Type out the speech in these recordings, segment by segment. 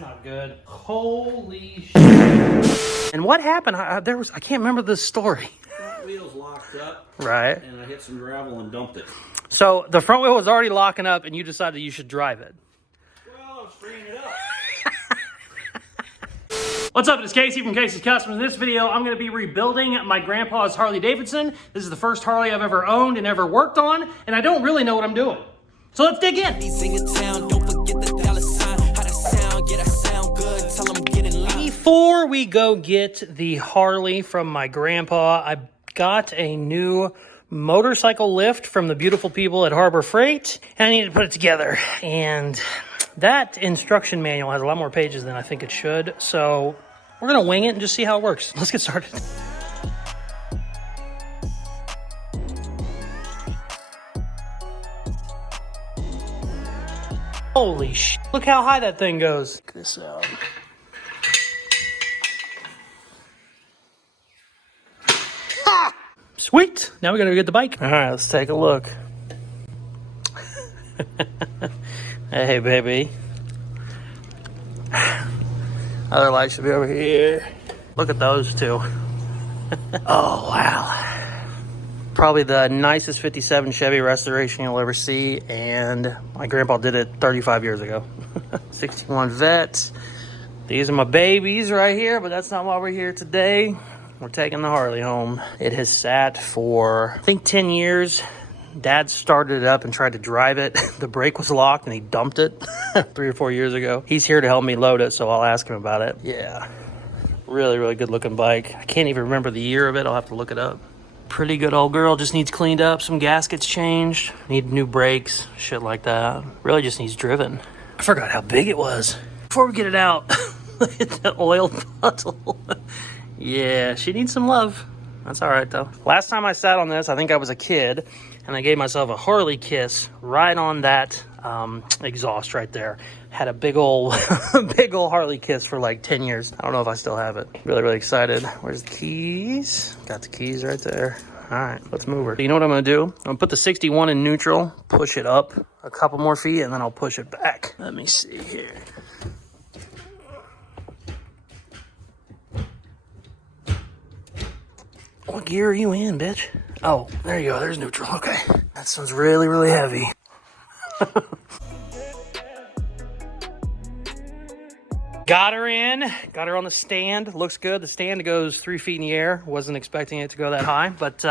That's not good. Holy shit. And what happened? I can't remember this story. Front wheel's locked up. Right. And I hit some gravel and dumped it. So the front wheel was already locking up and you decided you should drive it. Well, I was freeing it up. What's up, it's Casey from Caseyscustoms. In this video, I'm going to be rebuilding my grandpa's Harley Davidson. This is the first Harley I've ever owned and ever worked on, and I don't really know what I'm doing. So let's dig in. Before we go get the Harley from my grandpa, I got a new motorcycle lift from the beautiful people at Harbor Freight, and I need to put it together. And that instruction manual has a lot more pages than I think it should, so we're gonna wing it and just see how it works. Let's get started. Holy shit, look how high that thing goes. Check this out. Ah! Sweet, now we gotta go get the bike. All right, let's take a look. Hey, baby. Other light should be over here. Look at those two. Oh, wow. Probably the nicest 57 Chevy restoration you'll ever see, and my grandpa did it 35 years ago. 61 Vets. These are my babies right here, but that's not why we're here today. We're taking the Harley home. It has sat for, I think, 10 years. Dad started it up and tried to drive it. The brake was locked and he dumped it 3 or 4 years ago. He's here to help me load it, so I'll ask him about it. Yeah, really, really good looking bike. I can't even remember the year of it. I'll have to look it up. Pretty good old girl, just needs cleaned up, some gaskets changed, need new brakes, shit like that. Really just needs driven. I forgot how big it was. Before we get it out, look at the oil puddle. Yeah, she needs some love. That's all right though. Last time I sat on this, I think I was a kid, and I gave myself a Harley kiss right on that exhaust right there. Had a big old Harley kiss for like 10 years. I don't know if I still have it. Really, really excited. Where's the keys? Got the keys right there. All right, let's move her. You know what I'm gonna do? I'm gonna put the 61 in neutral, push it up a couple more feet, and then I'll push it back. Let me see here. What gear are you in, bitch? Oh, there you go. There's neutral. Okay. That sounds really, really heavy. Got her in. Got her on the stand. Looks good. The stand goes 3 feet in the air. Wasn't expecting it to go that high, but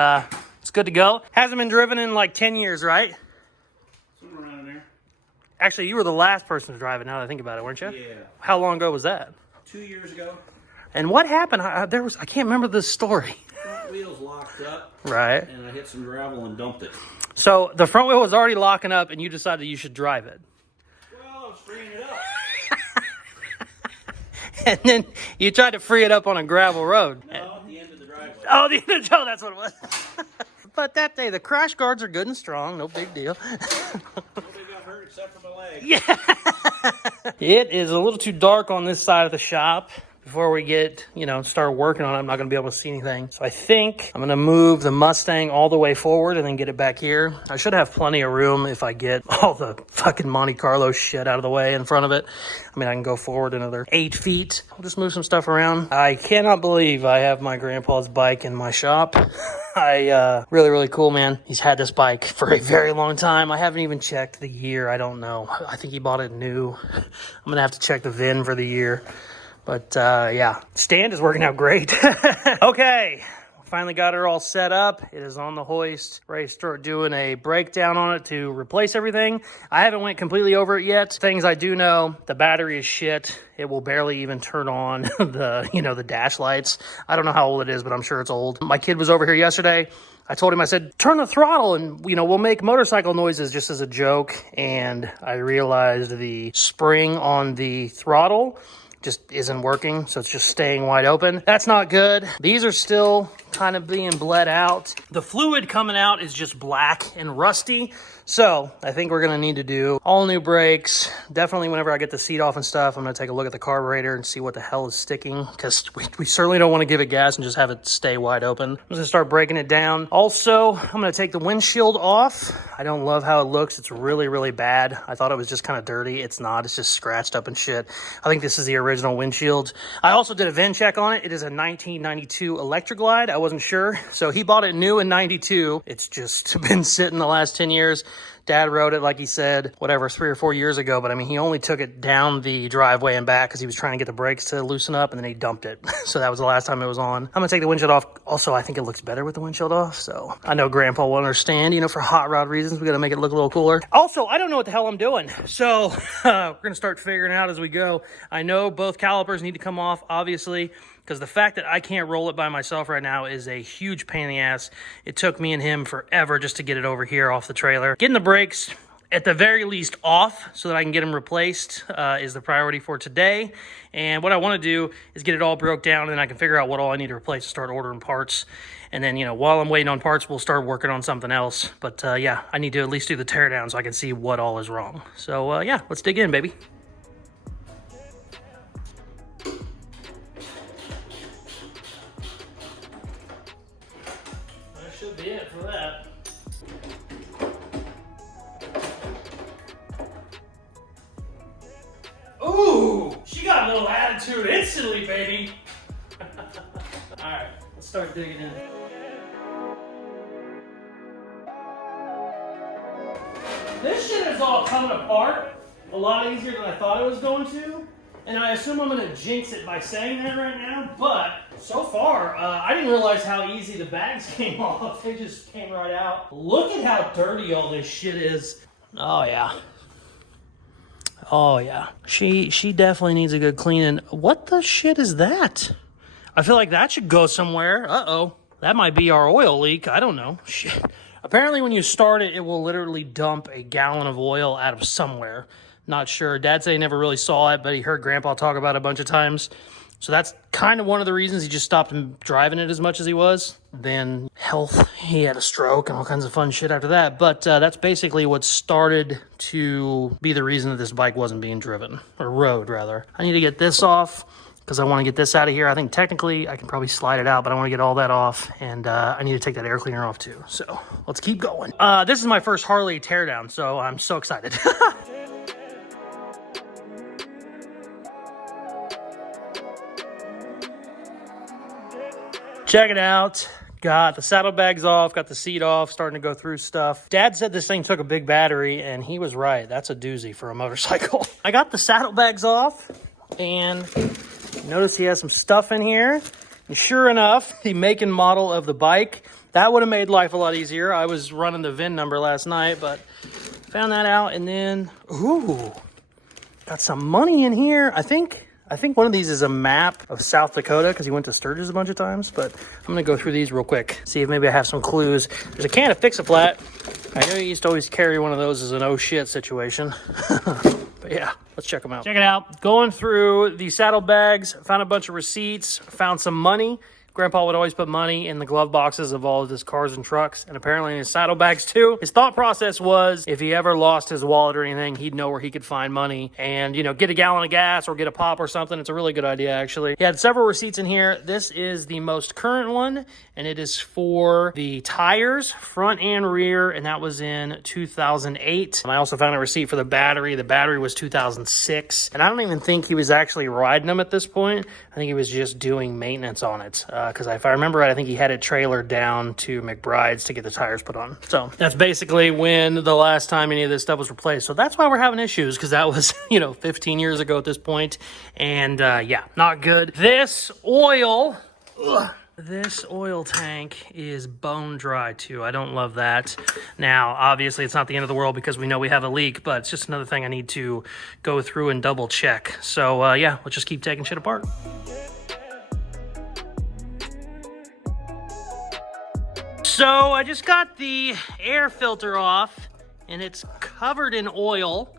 it's good to go. Hasn't been driven in like 10 years, right? Somewhere around there. Actually, you were the last person to drive it, now that I think about it, weren't you? Yeah. How long ago was that? 2 years ago. And what happened? I can't remember this story. Front wheel's locked up. Right. And I hit some gravel and dumped it. So the front wheel was already locking up and you decided you should drive it. Well, I was freeing it up. And then you tried to free it up on a gravel road. No, at the end of the driveway. Oh, the end of the that's what it was. But that day, the crash guards are good and strong. No big deal. Nobody got hurt except for my leg. Yeah. It is a little too dark on this side of the shop. Before we get, start working on it, I'm not going to be able to see anything. So I think I'm going to move the Mustang all the way forward and then get it back here. I should have plenty of room if I get all the fucking Monte Carlo shit out of the way in front of it. I mean, I can go forward another 8 feet. I'll just move some stuff around. I cannot believe I have my grandpa's bike in my shop. Really, really cool, man. He's had this bike for a very long time. I haven't even checked the year. I don't know. I think he bought it new. I'm going to have to check the VIN for the year. But, yeah, stand is working out great. Okay, finally got her all set up. It is on the hoist. Ready to start doing a breakdown on it to replace everything. I haven't went completely over it yet. Things I do know, the battery is shit. It will barely even turn on the dash lights. I don't know how old it is, but I'm sure it's old. My kid was over here yesterday. I told him, I said, turn the throttle and, we'll make motorcycle noises just as a joke. And I realized the spring on the throttle just isn't working, so it's just staying wide open. That's not good. These are still kind of being bled out. The fluid coming out is just black and rusty, So I think we're gonna need to do all new brakes. Definitely whenever I get the seat off and stuff, I'm gonna take a look at the carburetor and see what the hell is sticking, because we certainly don't want to give it gas and just have it stay wide open. I'm just gonna start breaking it down. Also, I'm gonna take the windshield off. I don't love how it looks. It's really, really bad. I thought it was just kind of dirty. It's not. It's just scratched up and shit. I think this is the original windshield. I also did a VIN check on it. It is a 1992 Electric Glide. I wasn't sure. So he bought it new in 92. It's just been sitting the last 10 years. Dad rode it, like he said, whatever, 3 or 4 years ago. But I mean, he only took it down the driveway and back because he was trying to get the brakes to loosen up, and then he dumped it. So that was the last time it was on. I'm gonna take the windshield off. Also, I think it looks better with the windshield off. So I know Grandpa will understand, you know, for hot rod reasons, we gotta make it look a little cooler. Also, I don't know what the hell I'm doing. So we're gonna start figuring it out as we go. I know both calipers need to come off, obviously, because the fact that I can't roll it by myself right now is a huge pain in the ass. It took me and him forever just to get it over here off the trailer. Getting the brakes, at the very least, off so that I can get them replaced is the priority for today. And what I want to do is get it all broke down, and then I can figure out what all I need to replace and start ordering parts. And then, you know, while I'm waiting on parts, we'll start working on something else. But yeah, I need to at least do the teardown so I can see what all is wrong. So yeah, let's dig in, baby. Should be it for that. Ooh, she got a little attitude instantly, baby. All right, let's start digging in. This shit is all coming apart a lot easier than I thought it was going to. And I assume I'm gonna jinx it by saying that right now, but so far, I didn't realize how easy the bags came off. They just came right out. Look at how dirty all this shit is. Oh yeah. Oh yeah. She definitely needs a good cleaning. What the shit is that? I feel like that should go somewhere. Uh-oh. That might be our oil leak. I don't know. Shit. Apparently when you start it, it will literally dump a gallon of oil out of somewhere. Not sure. Dad said he never really saw it, but he heard Grandpa talk about it a bunch of times. So that's kind of one of the reasons he just stopped driving it as much as he was. Then health, he had a stroke and all kinds of fun shit after that. But that's basically what started to be the reason that this bike wasn't being driven, or rode rather. I need to get this off because I want to get this out of here. I think technically I can probably slide it out, but I want to get all that off. And I need to take that air cleaner off too. So let's keep going. This is my first Harley teardown, so I'm so excited. Check it out. Got the saddlebags off, got the seat off, starting to go through stuff. Dad said this thing took a big battery, and he was right. That's a doozy for a motorcycle. I got the saddlebags off, and notice he has some stuff in here. And sure enough, the make and model of the bike, that would have made life a lot easier. I was running the VIN number last night, but found that out. And then, ooh, got some money in here. I think one of these is a map of South Dakota because he went to Sturgis a bunch of times, but I'm going to go through these real quick, see if maybe I have some clues. There's a can of Fix-A-Flat. I know you used to always carry one of those as an oh shit situation. But yeah, let's check them out. Check it out. Going through the saddlebags, found a bunch of receipts, found some money. Grandpa would always put money in the glove boxes of all of his cars and trucks, and apparently in his saddlebags too. His thought process was if he ever lost his wallet or anything, he'd know where he could find money and, you know, get a gallon of gas or get a pop or something. It's a really good idea, actually. He had several receipts in here. This is the most current one, and it is for the tires, front and rear, and that was in 2008. I also found a receipt for the battery. The battery was 2006, and I don't even think he was actually riding them at this point. I think he was just doing maintenance on it. Because if I remember right, I think he had it trailered down to McBride's to get the tires put on. So that's basically when the last time any of this stuff was replaced. So that's why we're having issues, because that was, you know, 15 years ago at this point. And yeah, not good. This oil, this oil tank is bone dry too. I don't love that. Now, obviously it's not the end of the world because we know we have a leak, but it's just another thing I need to go through and double check. So yeah, let's just keep taking shit apart. So I just got the air filter off and it's covered in oil,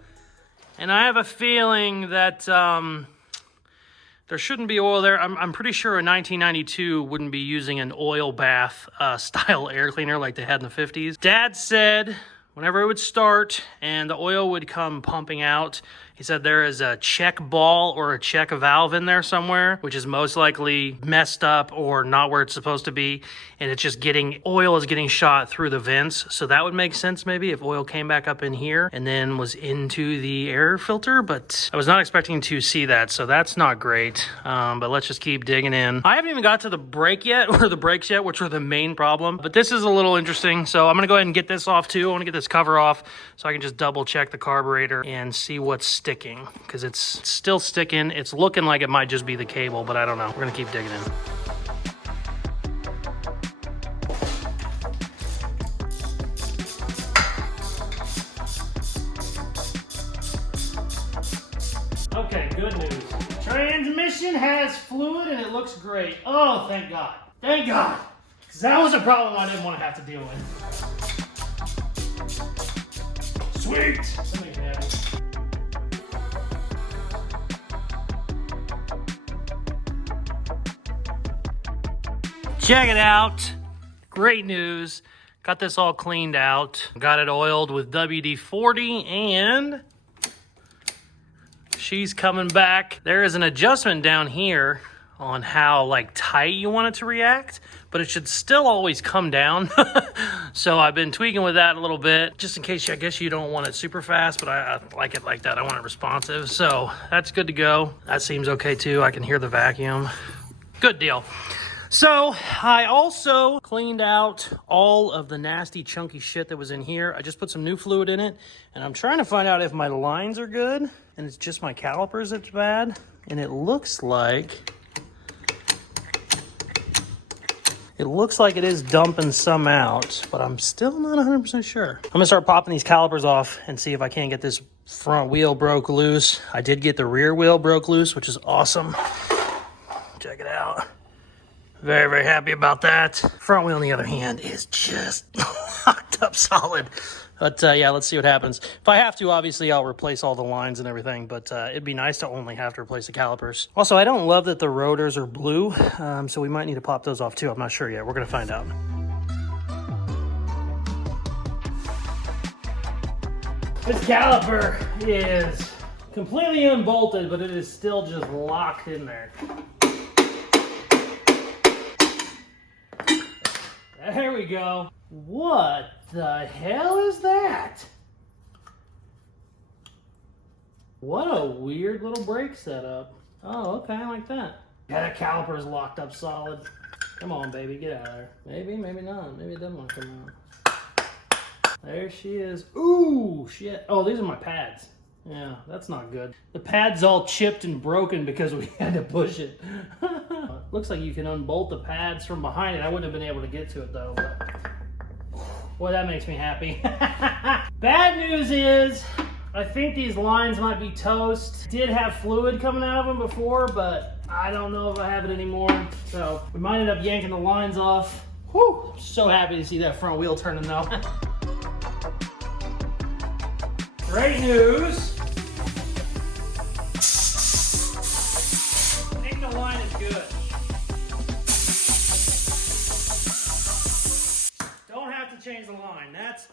and I have a feeling that there shouldn't be oil there. I'm pretty sure a 1992 wouldn't be using an oil bath style air cleaner like they had in the 50s. Dad said whenever it would start and the oil would come pumping out, he said there is a check ball or a check valve in there somewhere, which is most likely messed up or not where it's supposed to be. And it's just oil is getting shot through the vents. So that would make sense maybe if oil came back up in here and then was into the air filter. But I was not expecting to see that. So that's not great. But let's just keep digging in. I haven't even got to the brake yet or the brakes yet, which were the main problem. But this is a little interesting. So I'm going to go ahead and get this off too. I want to get this cover off so I can just double check the carburetor and see what's sticking, because it's still sticking. It's looking like it might just be the cable, but I don't know. We're gonna keep digging in. Okay, good news. Transmission has fluid and it looks great. Oh, thank God. Thank God. Because that was a problem I didn't want to have to deal with. Sweet. That makes me happy. Check it out. Great news. Got this all cleaned out. Got it oiled with WD-40 and she's coming back. There is an adjustment down here on how like tight you want it to react, but it should still always come down. So I've been tweaking with that a little bit, just in case I guess you don't want it super fast, but I like it like that. I want it responsive. So that's good to go. That seems okay too. I can hear the vacuum. Good deal. So I also cleaned out all of the nasty chunky shit that was in here. I just put some new fluid in it, and I'm trying to find out if my lines are good and it's just my calipers that's bad. And it looks like it is dumping some out, but I'm still not 100% sure. I'm gonna start popping these calipers off and see if I can't get this front wheel broke loose. I did get the rear wheel broke loose, which is awesome. Check it out. Very, very happy about that. Front wheel, on the other hand, is just locked up solid. But yeah, let's see what happens. If I have to, obviously, I'll replace all the lines and everything, but it'd be nice to only have to replace the calipers. Also, I don't love that the rotors are blue, so we might need to pop those off too. I'm not sure yet. We're gonna find out. This caliper is completely unbolted, but it is still just locked in there. There we go. What the hell is that? What a weird little brake setup. Oh, okay, I like that. Yeah, that caliper is locked up solid. Come on, baby, get out of there. Maybe, maybe not. Maybe it doesn't want to come out. There she is. Ooh, shit. Oh, these are my pads. Yeah, that's not good. The pad's all chipped and broken because we had to push it. Looks like you can unbolt the pads from behind it. I wouldn't have been able to get to it though, but boy, that makes me happy. Bad news is, I think these lines might be toast. Did have fluid coming out of them before, but I don't know if I have it anymore. So we might end up yanking the lines off. Whew, so happy to see that front wheel turning though. Great news. I think the line is good. Don't have to change the line.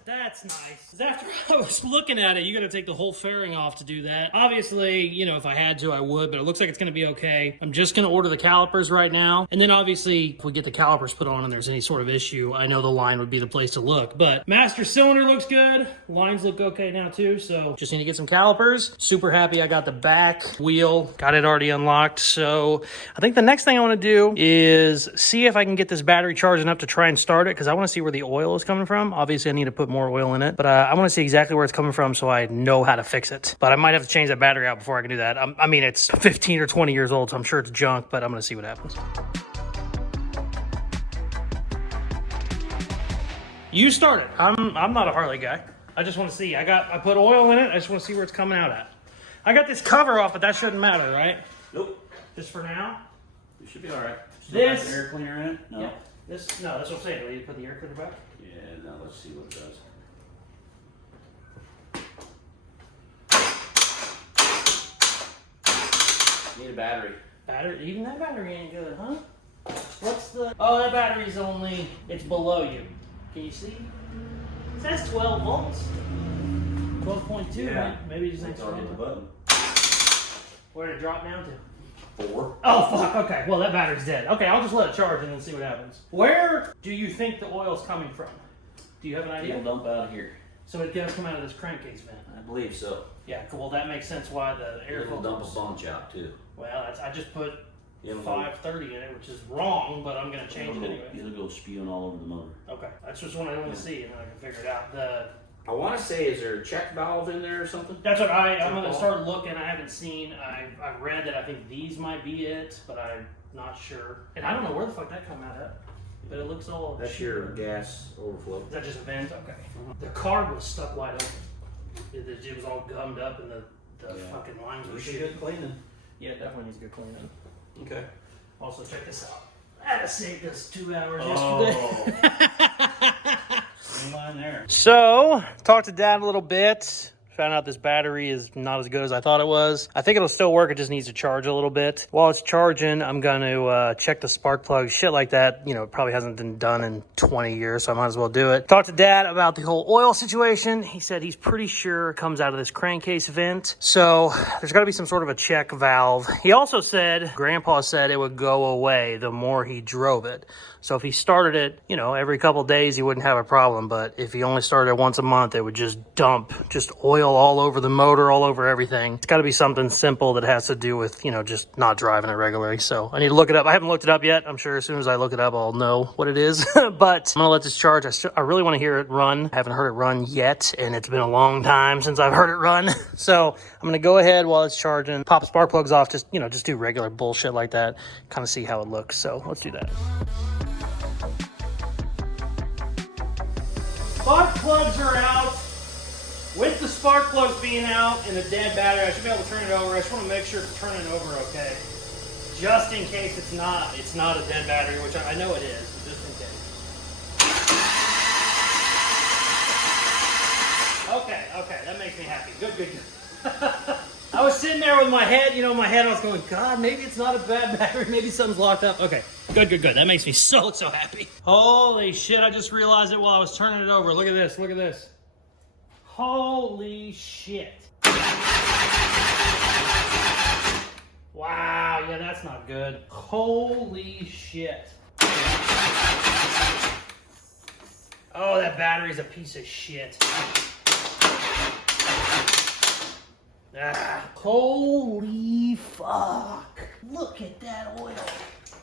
That's nice. 'Cause after I was looking at it, you gotta take the whole fairing off to do that. Obviously, you know, if I had to, I would, but it looks like it's gonna be okay. I'm just gonna order the calipers right now. And then obviously, if we get the calipers put on and there's any sort of issue, I know the line would be the place to look. But master cylinder looks good. Lines look okay now too, so just need to get some calipers. Super happy I got the back wheel. Got it already unlocked. So I think the next thing I wanna do is see if I can get this battery charged enough to try and start it, because I wanna see where the oil is coming from. Obviously, I need to put more oil in it, but I want to see exactly where it's coming from so I know how to fix it. But I might have to change that battery out before I can do that. I mean, it's 15 or 20 years old, so I'm sure it's junk, but I'm going to see what happens. You start it. I'm not a Harley guy. I just want to see. I put oil in it. I just want to see where it's coming out at. I got this cover off, but that shouldn't matter, right? Nope. Just for now? You should be all right. This Still got the air cleaner in it? No. Yeah. No, that's what I'm saying. Do you put the air cleaner back? Yeah, now let's see what it does. Need a battery. Battery? Even that battery ain't good, huh? What's the... Oh, that battery's only... It's below you. Can you see? It says 12 volts. 12.2, Yeah. maybe just It's already hit the button. Where did it drop down to? 4. Oh, fuck, okay. Well, that battery's dead. Okay, I'll just let it charge and then see what happens. Where do you think the oil's coming from? Do you have an idea? It'll dump out of here. So it does come out of this crankcase vent? I believe so. Yeah, well, that makes sense why the air It'll dump a filters. bunch out too. Well, I just put It'll go- 530 in it, which is wrong, but I'm going to change it anyway. It'll go spewing all over the motor. Okay, that's just what I want to see, and then I can figure it out. I want to say, is there a check valve in there or something? That's what I'm going to start looking. I haven't seen. I've read that I think these might be it, but I'm not sure. And I don't know where the fuck that come out at. But it looks all. That's your gas overflow. Is that just a vent? Okay. The card was stuck wide open. It was all gummed up, and the fucking lines were You should shit. get cleaning. Yeah, it definitely needs a good cleaning. Okay. Also, check this out. I had to save this 2 hours Oh. yesterday. In line there. So, talked to Dad a little bit. Found out this battery is not as good as I thought it was. I think it'll still work. It just needs to charge a little bit. While it's charging, I'm going to check the spark plug. Shit like that, you know, it probably hasn't been done in 20 years, so I might as well do it. Talked to Dad about the whole oil situation. He said he's pretty sure it comes out of this crankcase vent. So there's got to be some sort of a check valve. He also said, Grandpa said it would go away the more he drove it. So if he started it, you know, every couple of days, he wouldn't have a problem. But if he only started it once a month, it would just dump just oil all over the motor, all over everything. It's got to be something simple that has to do with, you know, just not driving it regularly. So I need to look it up. I haven't looked it up yet. I'm sure as soon as I look it up, I'll know what it is. But I'm going to let this charge. I really want to hear it run. I haven't heard it run yet, and it's been a long time since I've heard it run. So I'm going to go ahead while it's charging, pop spark plugs off, just, you know, just do regular bullshit like that, kind of see how it looks. So let's do that. Spark plugs are out. With the spark plugs being out and the dead battery, I should be able to turn it over. I just want to make sure it's turning over okay. Just in case it's not a dead battery, which I know it is, but just in case. Okay, that makes me happy. Good. I was sitting there with my head, you know, in my head I was going, God, maybe it's not a bad battery, maybe something's locked up. Okay, good. That makes me so happy. Holy shit, I just realized it while I was turning it over. Look at this. Holy shit. Wow, yeah, that's not good. Holy shit. Oh, that battery's a piece of shit. Holy fuck. Look at that oil.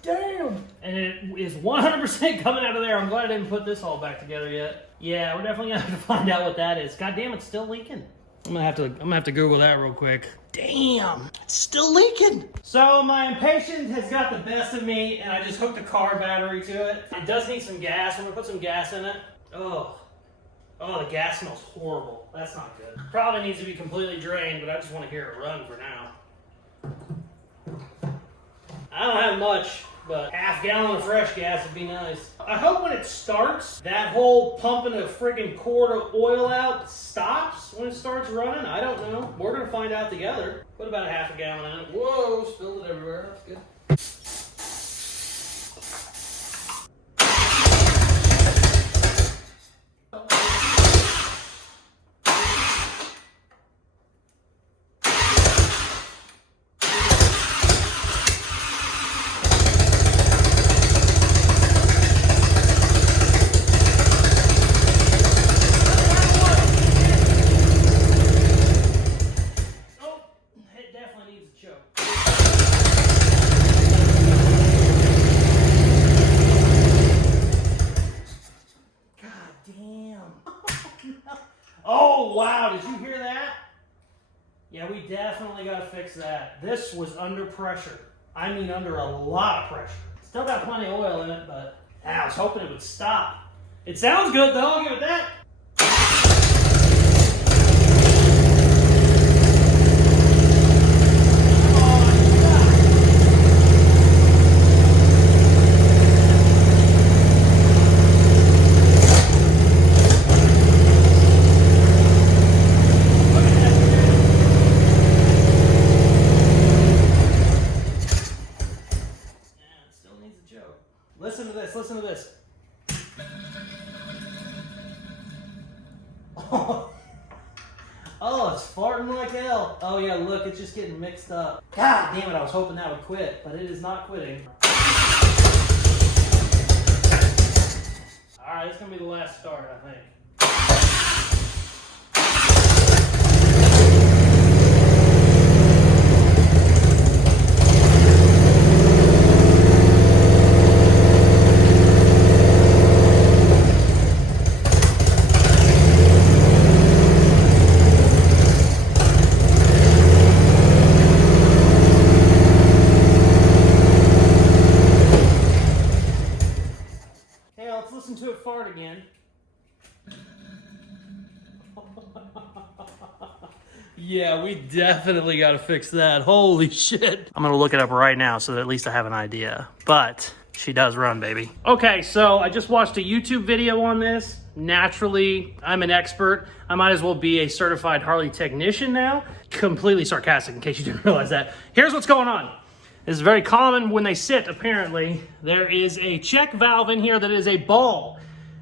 Damn. And it is 100% coming out of there. I'm glad I didn't put this all back together yet. Yeah, we're definitely gonna have to find out what that is. God damn, it's still leaking. I'm gonna have to Google that real quick. Damn, it's still leaking. So my impatience has got the best of me, and I just hooked a car battery to it. It does need some gas. I'm gonna put some gas in it. Oh, the gas smells horrible. That's not good. Probably needs to be completely drained, but I just want to hear it run for now. I don't have much, but half gallon of fresh gas would be nice. I hope when it starts, that whole pumping a friggin' quart of oil out stops when it starts running. I don't know. We're gonna find out together. Put about a half a gallon in it. Whoa, spilled it everywhere. That's good. Oh, wow, did you hear that? Yeah, we definitely got to fix that. This was under pressure. I mean, under a lot of pressure. Still got plenty of oil in it, but I was hoping it would stop. It sounds good, though. I'll give it that. Listen to this. hell. Oh yeah, look, it's just getting mixed up. God damn it, I was hoping that would quit, but it is not quitting. All right, it's gonna be the last start, I think. Listen to it fart again. Yeah, we definitely got to fix that. Holy shit. I'm going to look it up right now so that at least I have an idea. But she does run, baby. Okay, so I just watched a YouTube video on this. Naturally, I'm an expert. I might as well be a certified Harley technician now. Completely sarcastic in case you didn't realize that. Here's what's going on. This is very common when they sit, apparently. There is a check valve in here that is a ball.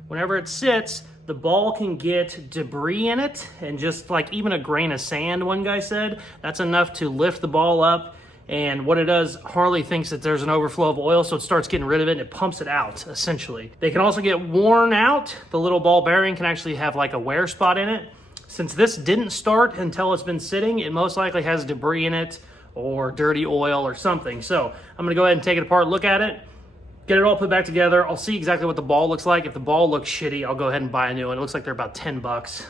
Whenever it sits, the ball can get debris in it, and just like even a grain of sand, one guy said, that's enough to lift the ball up. And what it does, Harley thinks that there's an overflow of oil, so it starts getting rid of it and it pumps it out, essentially. They can also get worn out. The little ball bearing can actually have like a wear spot in it. Since this didn't start until it's been sitting, it most likely has debris in it, or dirty oil or something. So I'm gonna go ahead and take it apart, look at it, get it all put back together. I'll see exactly what the ball looks like. If the ball looks shitty, I'll go ahead and buy a new one. It looks like they're about 10 bucks.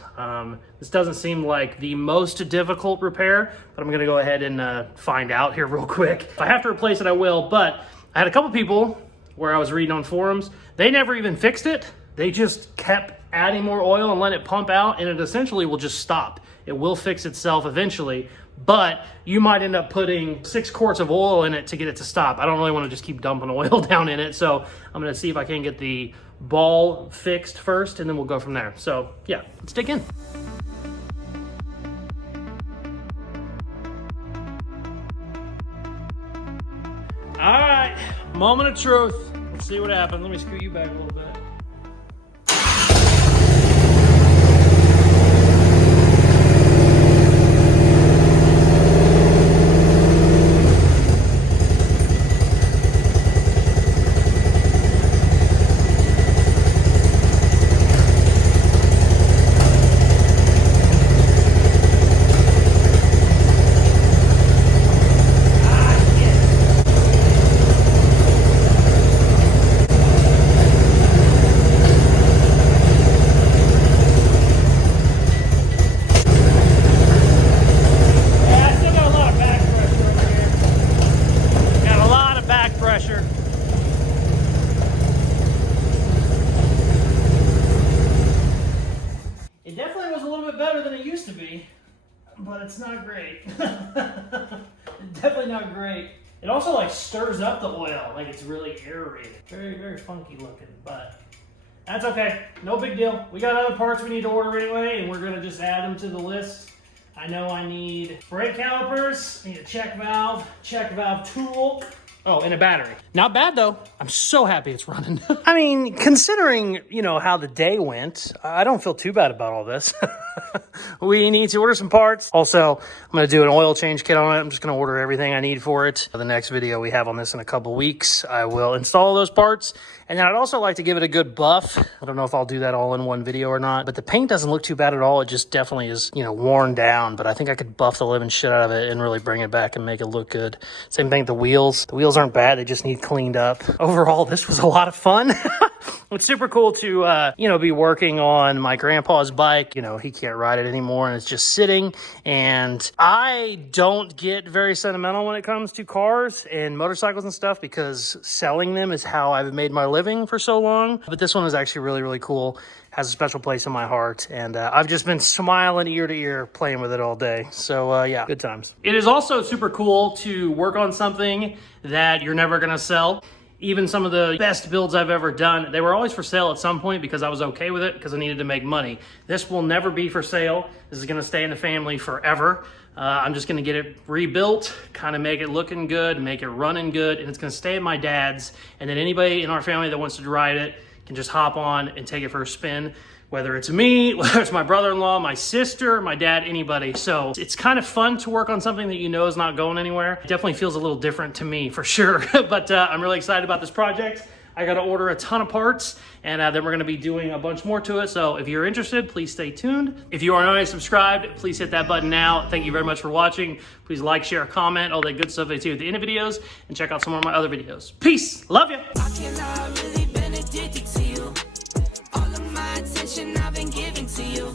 This doesn't seem like the most difficult repair, but I'm gonna go ahead and find out here real quick. If I have to replace it, I will, but I had a couple people where I was reading on forums, they never even fixed it. They just kept adding more oil and let it pump out, and it essentially will just stop. It will fix itself eventually, but you might end up putting 6 quarts of oil in it to get it to stop. I don't really want to just keep dumping oil down in it, so I'm going to see if I can get the ball fixed first, and then we'll go from there. So yeah, let's dig in. All right, moment of truth. Let's see what happens. Let me scoot you back a little bit. It definitely was a little bit better than it used to be, but it's not great. It's definitely not great. It also like stirs up the oil, like it's really aerated. Very, very funky looking, but that's okay. No big deal. We got other parts we need to order anyway, and we're gonna just add them to the list. I know I need brake calipers, I need a check valve tool. Oh, and a battery. Not bad though. I'm so happy it's running. I mean, considering, you know, how the day went, I don't feel too bad about all this. We need to order some parts. Also, I'm going to do an oil change kit on it. I'm just going to order everything I need for it. For the next video we have on this in a couple weeks, I will install those parts. And then I'd also like to give it a good buff. I don't know if I'll do that all in one video or not, but the paint doesn't look too bad at all. It just definitely is, you know, worn down, but I think I could buff the living shit out of it and really bring it back and make it look good. Same thing with the wheels. The wheels aren't bad. They just need cleaned up. Overall, this was a lot of fun. It's super cool to, you know, be working on my grandpa's bike. You know, he can't ride it anymore and it's just sitting. And I don't get very sentimental when it comes to cars and motorcycles and stuff because selling them is how I've made my living for so long. But this one is actually really, really cool. Has a special place in my heart. And I've just been smiling ear to ear playing with it all day. So yeah, good times. It is also super cool to work on something that you're never gonna sell. Even some of the best builds I've ever done, they were always for sale at some point because I was okay with it because I needed to make money. This will never be for sale. This is gonna stay in the family forever. I'm just gonna get it rebuilt, kind of make it looking good, make it running good, and it's gonna stay at my dad's. And then anybody in our family that wants to ride it can just hop on and take it for a spin. whether it's me, whether it's my brother-in-law, my sister, my dad, anybody. So it's kind of fun to work on something that you know is not going anywhere. It definitely feels a little different to me for sure, but I'm really excited about this project. I got to order a ton of parts, and then we're going to be doing a bunch more to it. So if you're interested, please stay tuned. If you are not already subscribed, please hit that button now. Thank you very much for watching. Please like, share, comment, all that good stuff I do at the end of videos, and check out some of my other videos. Peace. Love you. I've been addicted to you. All of my attention I've been giving to you.